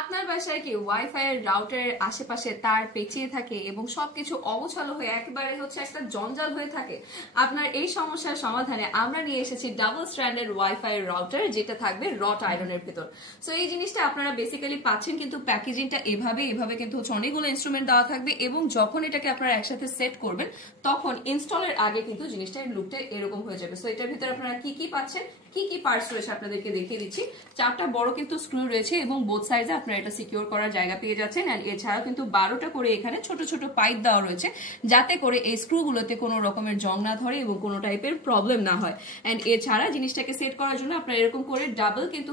আপনার বাসায় কি ওয়াইফাই এর রাউটারের আশেপাশে তার পেঁচিয়ে থাকে এবং সবকিছু অগোছালো হয়ে একেবারে একটা জঞ্জাল হয়ে থাকে? আপনার এই সমস্যার সমাধানে আমরা নিয়ে এসেছি ডাবল স্ট্র্যান্ডেড ওয়াইফাই এর রাউটার, যেটা থাকবে রট আয়রনের ভেতর। সো এই জিনিসটা আপনারা বেসিক্যালি পাচ্ছেন, কিন্তু প্যাকেজিংটা এভাবে কিন্তু অনেকগুলো ইনস্ট্রুমেন্ট দেওয়া থাকবে এবং যখন এটাকে আপনারা একসাথে সেট করবেন তখন ইনস্টলের আগে কিন্তু জিনিসটার লুকটা এরকম হয়ে যাবে। সো এটার ভিতরে আপনারা কি কি পাচ্ছেন, কি কি পার্টস রয়েছে আপনাদেরকে দেখিয়ে দিচ্ছি। 4টা বড় কিন্তু স্ক্রু রয়েছে এবং বোথ সাইডে আপনারা এটা সিকিউর করার জায়গা পেয়ে যাচ্ছেন। এন্ড এছাড়াও কিন্তু 12টা করে এখানে ছোট ছোট পাইপ দেওয়া রয়েছে, যাতে করে এই স্ক্রুগুলোতে কোনো রকমের জং না ধরে এবং কোনো টাইপের প্রবলেম না হয়। এন্ড এছাড়া জিনিসটাকে সেট করার জন্য আপনারা এরকম করে ডাবল কিন্তু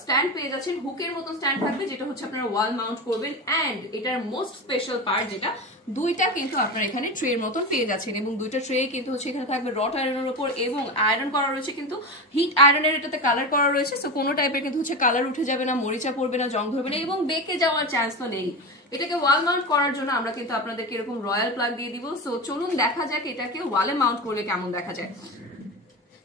স্ট্যান্ড পেয়ে যাচ্ছেন, হুকের মতো স্ট্যান্ড থাকবে, যেটা আপনারা ওয়াল মাউন্ট করবেন। এন্ড এটার মোস্ট স্পেশাল পার্ট যেটা, দুইটা কিন্তু আপনারা এখানে ট্রের মতন পেয়ে যাচ্ছেন এবং দুইটা ট্রে কিন্তু এখানে থাকবে রট আয়রনের উপর এবং আয়রন করা রয়েছে, কিন্তু হিট আয়রনের এটাতে কালার করা রয়েছে। সো কোনো টাইপের কিন্তু কালার উঠে যাবে না, মরিচা পড়বে না, জং ধরবে না এবং বেঁকে যাওয়ার চান্স তো নেই। এটাকে ওয়াল মাউন্ট করার জন্য আমরা কিন্তু আপনাদেরকে এরকম রয়্যাল প্লাগ দিয়ে দিব। সো চলুন দেখা যাক এটাকে ওয়ালে মাউন্ট করলে কেমন দেখা যায়।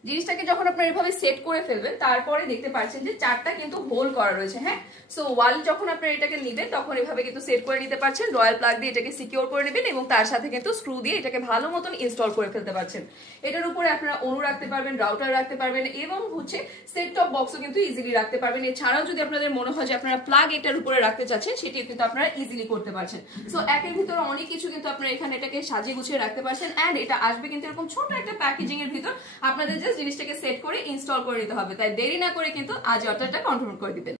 জিনিসটাকে যখন আপনারা এভাবে সেট করে ফেলবেন, তারপরে দেখতে পাচ্ছেন যে 4টা কিন্তু হোল করা রয়েছে। হ্যাঁ, সো ওয়াল যখন আপনারা এটাকে নেবেন তখন এভাবে কিন্তু সেট করে নিতে পারছেন, রয়্যাল প্লাগ দিয়ে এটাকে সিকিউর করে নেবেন এবং তার সাথে কিন্তু স্ক্রু দিয়ে এটাকে ভালো মতন ইনস্টল করে ফেলতে পারছেন। এটার উপরে আপনারা অনু রাখতে পারবেন, রাউটার রাখতে পারবেন এবং সেট টপ বক্সও কিন্তু ইজিলি রাখতে পারবেন। এছাড়াও যদি আপনাদের মনে হয় যে আপনারা প্লাগ এটার উপরে রাখতে চাচ্ছেন, সেটি কিন্তু আপনারা ইজিলি করতে পারছেন। সো একের ভিতরে অনেক কিছু কিন্তু আপনারা এখানে এটাকে সাজিয়ে গুছিয়ে রাখতে পারছেন। এন্ড এটা আসবে কিন্তু এরকম ছোট একটা প্যাকেজিং এর ভিতর। আপনাদের জাস্ট জিনিসটাকে সেট করে ইনস্টল করে নিতে হবে। তাই দেরি না করে কিন্তু আজ অর্ডারটা কনফার্ম করে দিবেন।